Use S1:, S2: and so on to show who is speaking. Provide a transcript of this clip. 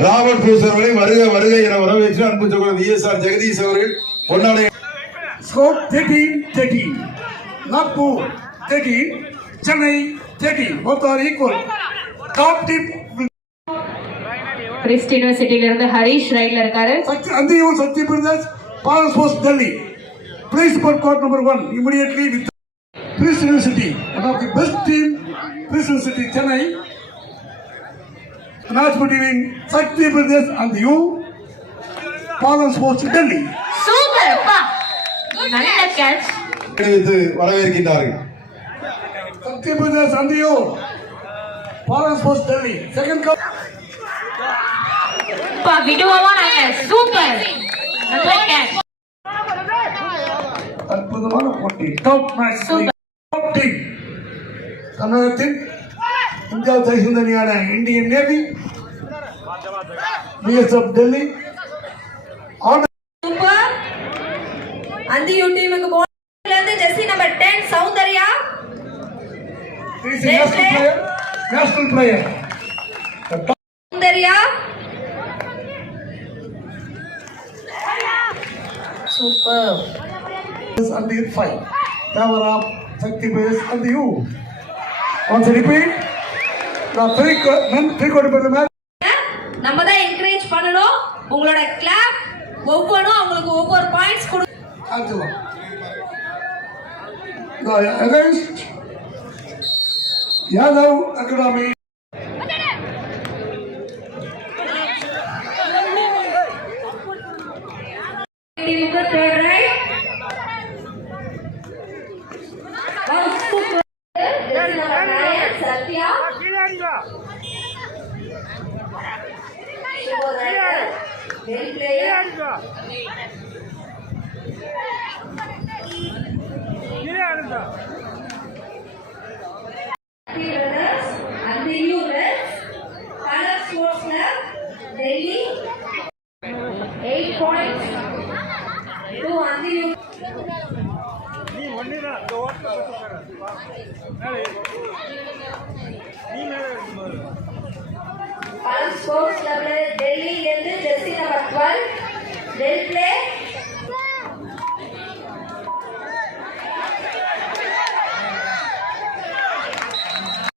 S1: Robert Bruce அவர்களை வருக வருக என வரவேற்று அன்பு சகோதரர் இஎஸ்ஆர் ஜெகதீஷ் அவர்கள் பொன்னாடை
S2: Score 13 13. Nagpur 13. Chennai 13. Both are equal. Top team will
S3: Christ யூனிவர்சிட்டியில இருந்து ஹரிஷ் ரைட்ல இருக்காரு
S2: Sakti Brothers, Power Sports Delhi. Please put court number one immediately with Police University, one of the best team, Police Match between Sakti Brothers and you, Power Sports Delhi.
S3: Super பா நல்ல catch
S1: தெரிவித்து வரவேற்கின்றார்கள்
S2: Sakti Brothers and you, Power Sports Delhi. Second cup.
S3: பா விடுவோமா நாங்க super நல்ல catch
S2: அற்புதமான போட்டி top match top team தமிழகத்தின் India தைசுந்தனியான Indian navy BSF Delhi order
S4: super அந்த யூ டீமுக்கு போல இருந்து jersey number 10 Soundarya
S2: national player national player
S4: Soundarya super
S2: and the five power of Shakti base and you once repeat three quarter of the match
S4: நம்ம தான் encourage பண்ணணும் உங்களோட clap ஒவ்வொன்றும் அவங்களுக்கு ஒவ்வொரு பாயிண்ட்ஸ் கொடு
S2: the against Yadav Academy
S4: டீமுக்கு Main player. Happy brothers and the new friends. Color Sports Club, Delhi. Eight points. Two and the new. 12 they'll play